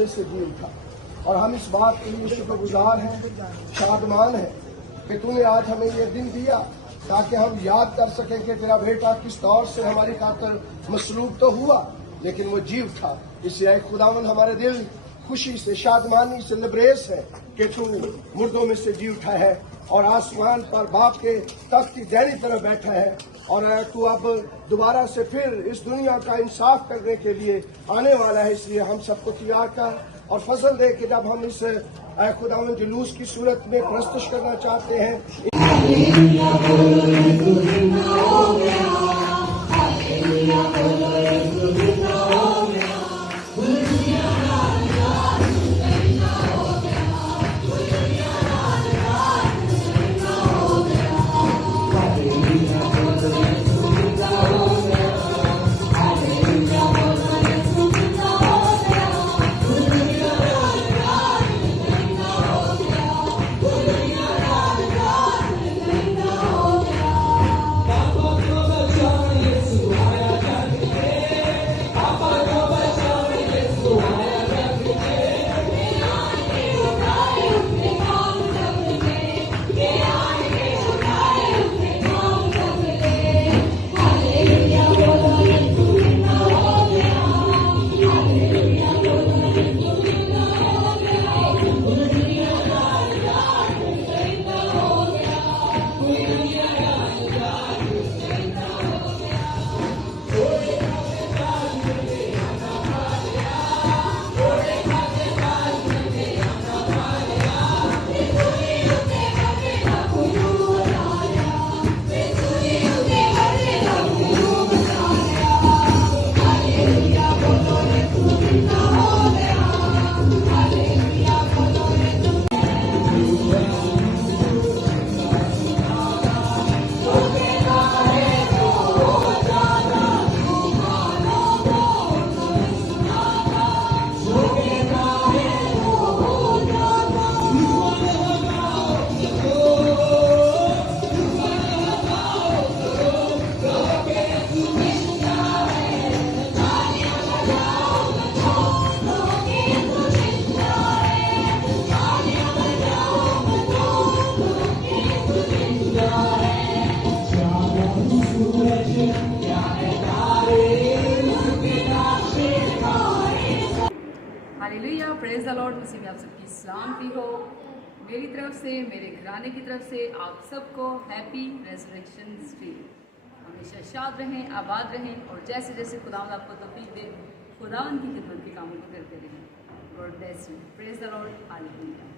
में से जी उठा। और हम इस बात के लिए शुक्रगुजार हैं, शादमान हैं कि तूने आज हमें ये दिन दिया ताकि हम याद कर सकें कि तेरा बेटा किस दौर से हमारी खातर मसलूब तो हुआ लेकिन वो जी उठा। इसलिए खुदावन हमारे दिल खुशी से, शादमानी से लबरेज है कि तू मुर्दों में से जी उठा है और आसमान पर बाप के तख्त की दाहिनी तरफ बैठा है। और तू अब दोबारा से फिर इस दुनिया का इंसाफ करने के लिए आने वाला है। इसलिए हम सबको तैयार कर और फजल दे कि जब हम इस खुदावन जुलूस की सूरत में प्रस्तुत करना चाहते हैं। Hallelujah, praise the lord. मसीह में आप सबकी सलामती हो। मेरी तरफ से, मेरे घराने की तरफ से आप सबको हैप्पी रेज़रेक्शन डे। हमेशा शाद रहें, आबाद रहें और जैसे जैसे खुदावंद आपको तौफीक दे, खुदावंद की खिदमत के कामों को करते रहें। God bless you. Praise the Lord. Hallelujah.